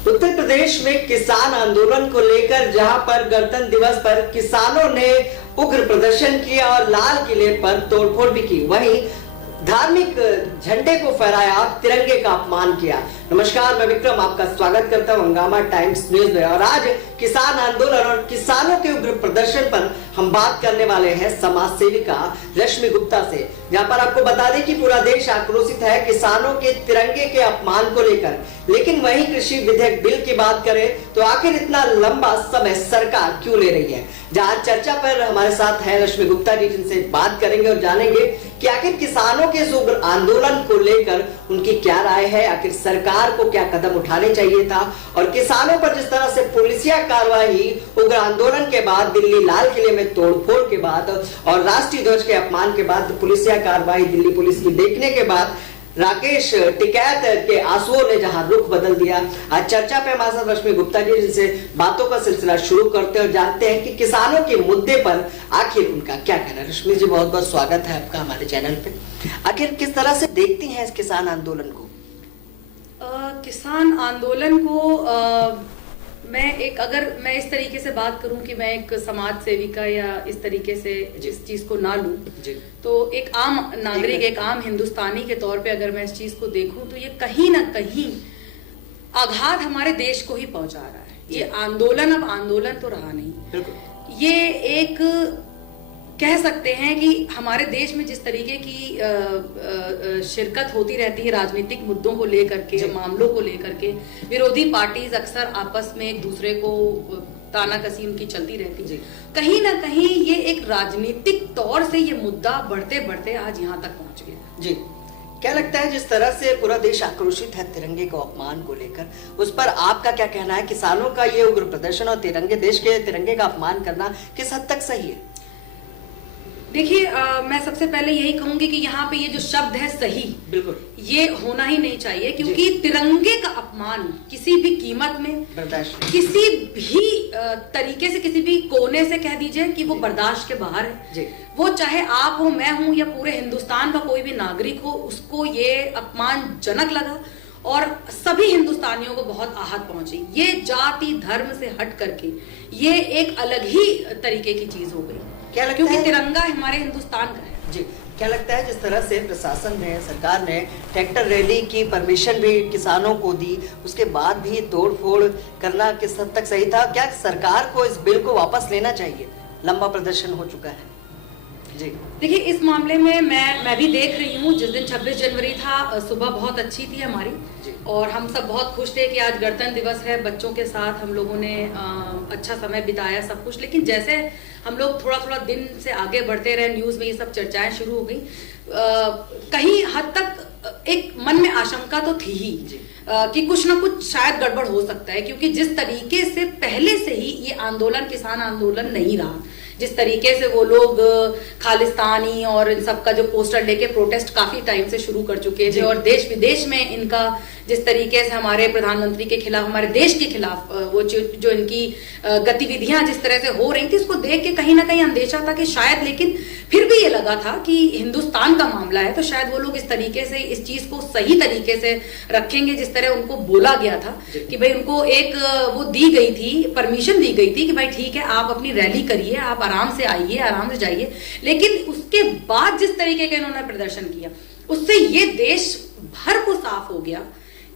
उत्तर प्रदेश में किसान आंदोलन को लेकर जहां पर गणतंत्र दिवस पर किसानों ने उग्र प्रदर्शन किया और लाल किले पर तोड़फोड़ भी की, वहीं धार्मिक झंडे को फहराया, तिरंगे का अपमान किया। नमस्कार, मैं विक्रम आपका स्वागत करता हूं हंगामा टाइम्स न्यूज में। और आज किसान आंदोलन और किसानों के उग्र प्रदर्शन पर हम बात करने वाले हैं समाज सेविका रश्मि गुप्ता से, जहां पर आपको बता दें कि पूरा देश आक्रोशित है किसानों के तिरंगे के अपमान को लेकर। लेकिन वहीं कृषि विधेयक बिल की बात करें तो आखिर इतना लंबा समय सरकार क्यों ले रही है? जहां चर्चा पर हमारे साथ है रश्मि गुप्ता जी, जिनसे बात करेंगे और जानेंगे कि आखिर किसानों के इस उग्र आंदोलन को लेकर उनकी क्या राय है, आखिर सरकार को क्या कदम उठाने चाहिए था, और किसानों पर जिस तरह से पुलिसिया कार्रवाई उग्र आंदोलन के बाद, दिल्ली लाल किले में तोड़फोड़ के बाद और राष्ट्रीय ध्वज के अपमान के बाद पुलिसिया कार्रवाई दिल्ली पुलिस की देखने के बाद राकेश टिकैत के आंसुओं ने जहां रुख बदल दिया। आज चर्चा पे हमारे साथ रश्मि गुप्ता जी, जिनसे बातों का सिलसिला शुरू करते हैं और जानते हैं कि किसानों के मुद्दे पर आखिर उनका क्या कहना है। रश्मि जी, बहुत बहुत स्वागत है आपका हमारे चैनल पे। आखिर किस तरह से देखती हैं इस किसान आंदोलन को? किसान आंदोलन को अगर मैं इस तरीके से बात करूं कि मैं एक समाज सेविका या इस तरीके से जिस चीज को ना लूं, तो एक आम नागरिक, एक आम हिंदुस्तानी के तौर पे अगर मैं इस चीज को देखूं तो ये कहीं ना कहीं आघात हमारे देश को ही पहुंचा रहा है। ये आंदोलन अब आंदोलन तो रहा नहीं, ये एक कह सकते हैं कि हमारे देश में जिस तरीके की शिरकत होती रहती है राजनीतिक मुद्दों को लेकर के, मामलों को लेकर के, विरोधी पार्टीज अक्सर आपस में एक दूसरे को तानाकसी उनकी चलती रहती है। कहीं ना कहीं ये एक राजनीतिक तौर से ये मुद्दा बढ़ते बढ़ते आज यहाँ तक पहुंच गया। जी, क्या लगता है जिस तरह से पूरा देश आक्रोशित है तिरंगे को अपमान को लेकर, उस पर आपका क्या कहना है? किसानों का ये उग्र प्रदर्शन और देश के तिरंगे का अपमान करना किस हद तक सही है? देखिए, मैं सबसे पहले यही कहूंगी कि यहाँ पे ये जो शब्द है सही, बिल्कुल ये होना ही नहीं चाहिए, क्योंकि तिरंगे का अपमान किसी भी कीमत में, किसी भी तरीके से, किसी भी कोने से कह दीजिए कि वो बर्दाश्त के बाहर है। वो चाहे आप हो, मैं हूं या पूरे हिंदुस्तान का कोई भी नागरिक हो, उसको ये अपमानजनक लगा और सभी हिंदुस्तानियों को बहुत आहत पहुंची। ये जाति धर्म से हट करके ये एक अलग ही तरीके की चीज हो गई, क्या लगता क्योंकि है? तिरंगा हमारे हिंदुस्तान का है। जी, क्या लगता है जिस तरह से प्रशासन ने, सरकार ने ट्रैक्टर रैली की परमिशन भी किसानों को दी, उसके बाद भी तोड़फोड़ करना किस हद तक सही था? क्या सरकार को इस बिल को वापस लेना चाहिए? लंबा प्रदर्शन हो चुका है। जी, देखिए, इस मामले में मैं भी देख रही हूँ। जिस दिन 26 जनवरी था, सुबह बहुत अच्छी थी हमारी और हम सब बहुत खुश थे कि आज गणतंत्र दिवस है। बच्चों के साथ हम लोगों ने अच्छा समय बिताया, सब कुछ। लेकिन जैसे हम लोग थोड़ा थोड़ा दिन से आगे बढ़ते रहे, न्यूज में ये सब चर्चाएं शुरू हो गई, कहीं हद तक एक मन में आशंका तो थी ही कि कुछ ना कुछ शायद गड़बड़ हो सकता है, क्योंकि जिस तरीके से पहले से ही ये आंदोलन किसान आंदोलन नहीं रहा, जिस तरीके से वो लोग खालिस्तानी और इन सब का जो पोस्टर लेके प्रोटेस्ट काफी टाइम से शुरू कर चुके थे, और देश विदेश में इनका जिस तरीके से हमारे प्रधानमंत्री के खिलाफ, हमारे देश के खिलाफ वो जो इनकी गतिविधियां जिस तरह से हो रही थी, उसको देख के कहीं ना कहीं अंदेशा था कि शायद, लेकिन फिर भी ये लगा था कि हिंदुस्तान का मामला है तो शायद वो लोग इस तरीके से इस चीज को सही तरीके से रखेंगे, जिस तरह उनको बोला गया था कि भाई उनको एक वो दी गई थी, परमिशन दी गई थी कि भाई ठीक है, आप अपनी रैली करिए, आप आराम से आइए, आराम से जाइए। लेकिन उसके बाद जिस तरीके का इन्होंने प्रदर्शन किया, उससे ये देश भर को साफ हो गया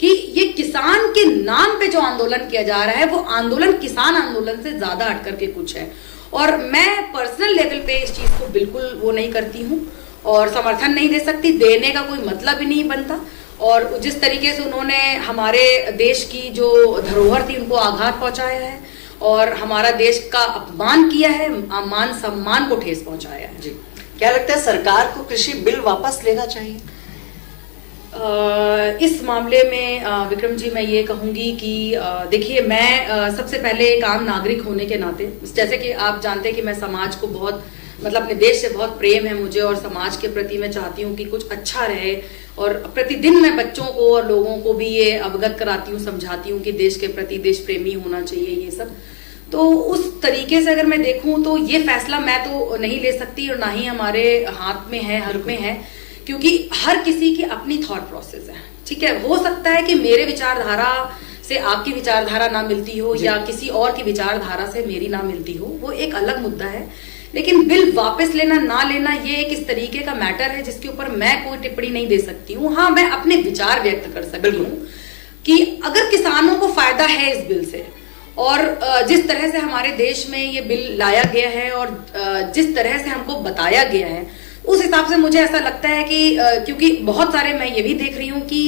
कि ये किसान के नाम पे जो आंदोलन किया जा रहा है, वो आंदोलन किसान आंदोलन से ज्यादा हट करके कुछ है। और मैं पर्सनल लेवल पे इस चीज को बिल्कुल वो नहीं करती हूँ और समर्थन नहीं दे सकती, देने का कोई मतलब ही नहीं बनता। और जिस तरीके से उन्होंने हमारे देश की जो धरोहर थी उनको आघात पहुंचाया है और हमारा देश का अपमान किया है, मान सम्मान को ठेस पहुंचाया है। जी, क्या लगता है सरकार को कृषि बिल वापस लेना चाहिए? इस मामले में विक्रम जी, मैं ये कहूंगी कि देखिए, मैं सबसे पहले एक आम नागरिक होने के नाते, जैसे कि आप जानते हैं कि मैं समाज को बहुत, मतलब अपने देश से बहुत प्रेम है मुझे और समाज के प्रति मैं चाहती हूँ कि कुछ अच्छा रहे, और प्रतिदिन मैं बच्चों को और लोगों को भी ये अवगत कराती हूँ, समझाती हूँ कि देश के प्रति देश प्रेमी होना चाहिए, ये सब। तो उस तरीके से अगर मैं देखूं तो ये फैसला मैं तो नहीं ले सकती और ना ही हमारे हाथ में है, हक में है, क्योंकि हर किसी की अपनी थॉट प्रोसेस है। ठीक है, हो सकता है कि मेरे विचारधारा से आपकी विचारधारा ना मिलती हो या किसी और की विचारधारा से मेरी ना मिलती हो, वो एक अलग मुद्दा है। लेकिन बिल वापस लेना ना लेना ये एक इस तरीके का मैटर है जिसके ऊपर मैं कोई टिप्पणी नहीं दे सकती हूँ। हाँ, मैं अपने विचार व्यक्त कर सकती हूँ कि अगर किसानों को फायदा है इस बिल से, और जिस तरह से हमारे देश में ये बिल लाया गया है और जिस तरह से हमको बताया गया है, उस हिसाब से मुझे ऐसा लगता है कि क्योंकि बहुत सारे, मैं ये भी देख रही हूँ कि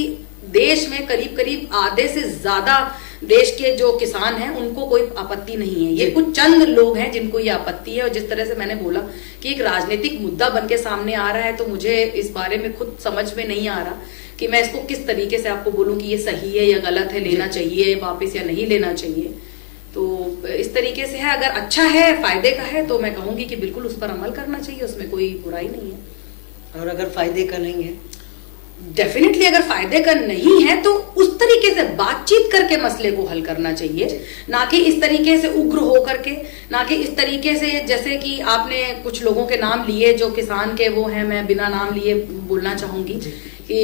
देश में करीब करीब आधे से ज्यादा देश के जो किसान हैं उनको कोई आपत्ति नहीं है। ये कुछ चंद लोग हैं जिनको ये आपत्ति है। और जिस तरह से मैंने बोला कि एक राजनीतिक मुद्दा बन के सामने आ रहा है, तो मुझे इस बारे में खुद समझ में नहीं आ रहा कि मैं इसको किस तरीके से आपको बोलूं कि ये सही है या गलत है, लेना चाहिए वापस या नहीं लेना चाहिए। तो इस तरीके से है, अगर अच्छा है, फायदे का है, तो मैं कहूंगी कि बिल्कुल उस पर अमल करना चाहिए, उसमें कोई बुराई नहीं है। और अगर फायदे का नहीं है, डेफिनेटली अगर फायदे का नहीं है तो उस तरीके से बातचीत करके मसले को हल करना चाहिए, ना कि इस तरीके से उग्र हो करके, ना कि इस तरीके से जैसे कि आपने कुछ लोगों के नाम लिए जो किसान के वो हैं, मैं बिना नाम लिए बोलना चाहूंगी कि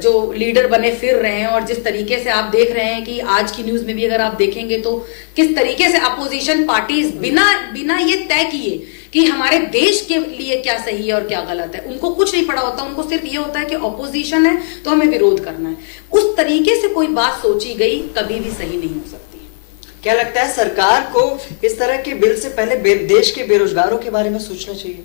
जो लीडर बने फिर रहे हैं। और जिस तरीके से आप देख रहे हैं कि आज की न्यूज में भी अगर आप देखेंगे तो किस तरीके से अपोजिशन पार्टीज बिना ये तय किए कि हमारे देश के लिए क्या सही है और क्या गलत है, उनको कुछ नहीं पड़ा होता। उनको सिर्फ ये होता है कि ऑपोजिशन है तो हमें विरोध करना है। उस तरीके से कोई बात सोची गई कभी भी सही नहीं हो सकती। क्या लगता है सरकार को इस तरह के बिल से पहले देश के बेरोजगारों के बारे में सोचना चाहिए?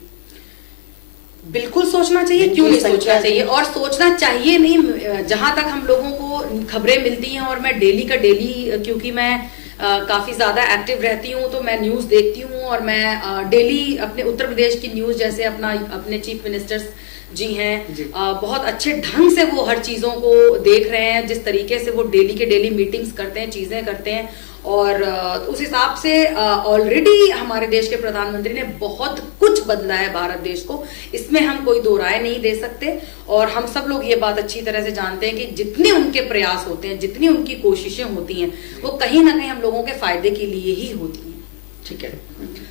बिल्कुल सोचना चाहिए, क्यों नहीं सोचना चाहिए। और सोचना चाहिए नहीं, जहां तक हम लोगों को खबरें मिलती हैं, और मैं डेली का डेली, क्योंकि मैं काफी ज्यादा एक्टिव रहती हूँ तो मैं न्यूज देखती हूँ, और मैं डेली अपने उत्तर प्रदेश की न्यूज, जैसे अपने चीफ मिनिस्टर्स जी हैं, बहुत अच्छे ढंग से वो हर चीजों को देख रहे हैं, जिस तरीके से वो डेली के डेली मीटिंग्स करते हैं, चीजें करते हैं। और उस हिसाब से ऑलरेडी हमारे देश के प्रधानमंत्री ने बहुत कुछ बदला है भारत देश को, इसमें हम कोई दो राय नहीं दे सकते। और हम सब लोग ये बात अच्छी तरह से जानते हैं कि जितने उनके प्रयास होते हैं, जितनी उनकी कोशिशें होती हैं, वो कहीं ना कहीं हम लोगों के फायदे के लिए ही होती हैं। ठीक है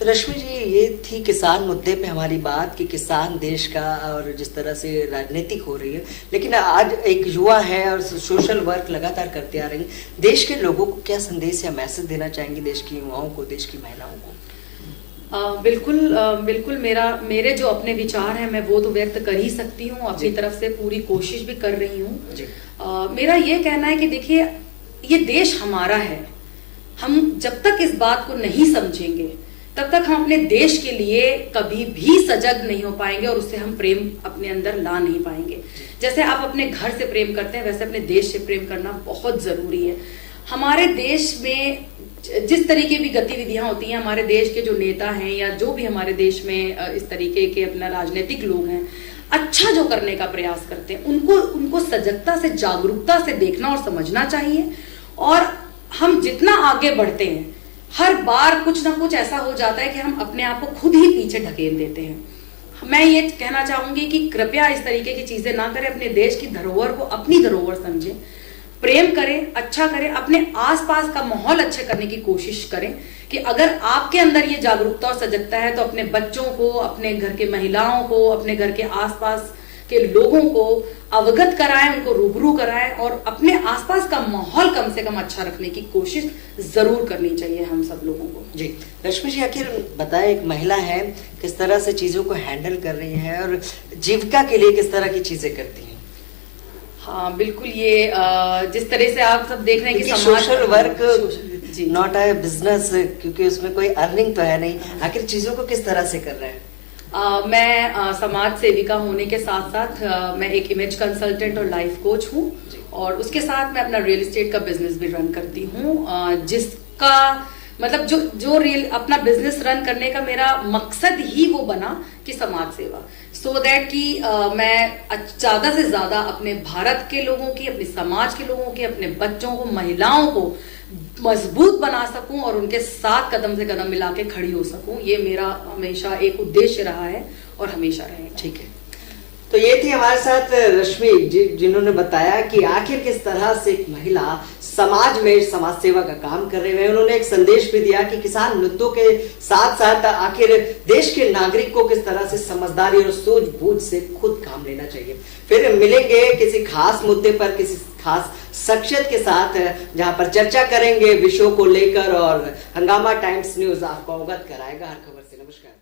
रश्मि जी, ये थी किसान मुद्दे पे हमारी बात कि किसान देश का और जिस तरह से राजनीतिक हो रही है। लेकिन आज एक युवा है और सोशल वर्क लगातार करते आ रही है, देश के लोगों को क्या संदेश या मैसेज देना चाहेंगे, देश की युवाओं को, देश की महिलाओं को? बिल्कुल मेरे जो अपने विचार हैं मैं वो तो व्यक्त कर ही सकती हूँ, अपनी तरफ से पूरी कोशिश भी कर रही हूँ। मेरा ये कहना है कि देखिए, ये देश हमारा है। हम जब तक इस बात को नहीं समझेंगे तब तक हम अपने देश के लिए कभी भी सजग नहीं हो पाएंगे, और उससे हम प्रेम अपने अंदर ला नहीं पाएंगे। जैसे आप अपने घर से प्रेम करते हैं, वैसे अपने देश से प्रेम करना बहुत जरूरी है। हमारे देश में जिस तरीके की गतिविधियां होती हैं, हमारे देश के जो नेता हैं या जो भी हमारे देश में इस तरीके के अपना राजनीतिक लोग हैं, अच्छा जो करने का प्रयास करते हैं, उनको सजगता से, जागरूकता से देखना और समझना चाहिए। और हम जितना आगे बढ़ते हैं, हर बार कुछ ना कुछ ऐसा हो जाता है कि हम अपने आप को खुद ही पीछे ढकेल देते हैं। मैं ये कहना चाहूंगी कि कृपया इस तरीके की चीजें ना करें, अपने देश की धरोहर को अपनी धरोहर समझें, प्रेम करें, अच्छा करें, अपने आसपास का माहौल अच्छा करने की कोशिश करें। कि अगर आपके अंदर ये जागरूकता और सजगता है तो अपने बच्चों को, अपने घर के महिलाओं को, अपने घर के आसपास के लोगों को अवगत कराएं, उनको रूबरू कराएं, और अपने आसपास का माहौल कम से कम अच्छा रखने की कोशिश जरूर करनी चाहिए हम सब लोगों को। जी रश्मि जी, आखिर बताएं, एक महिला है, किस तरह से चीजों को हैंडल कर रही है और जीविका के लिए किस तरह की चीजें करती हैं? हाँ बिल्कुल, ये जिस तरह से आप सब देख रहे हैं कि social work not a business, क्योंकि उसमें कोई अर्निंग तो है नहीं, आखिर चीजों को किस तरह से कर रहे हैं? मैं समाज सेविका होने के साथ साथ मैं एक इमेज कंसल्टेंट और लाइफ कोच हूँ, और उसके साथ मैं अपना रियल एस्टेट का बिजनेस भी रन करती हूँ, जिसका मतलब जो रियल अपना बिजनेस रन करने का मेरा मकसद ही वो बना कि समाज सेवा, सो दैट कि मैं ज्यादा से ज्यादा अपने भारत के लोगों की, अपने समाज के लोगों की, अपने बच्चों को, महिलाओं को मजबूत बना सकूं और उनके साथ कदम से कदम मिला के खड़ी हो सकूं। ये मेरा हमेशा एक उद्देश्य रहा है और हमेशा रहेगा। ठीक है, तो ये थी हमारे साथ रश्मि जी, जिन्होंने बताया कि आखिर किस तरह से एक महिला समाज में समाज सेवा का काम कर रहे हैं। उन्होंने एक संदेश भी दिया कि किसान मुद्दों के साथ साथ आखिर देश के नागरिक को किस तरह से समझदारी और सूझबूझ से खुद काम लेना चाहिए। फिर मिलेंगे किसी खास मुद्दे पर, किसी खास शख्सियत के साथ, जहां पर चर्चा करेंगे विषयों को लेकर, और हंगामा टाइम्स न्यूज आपको अवगत कराएगा हर खबर से। नमस्कार।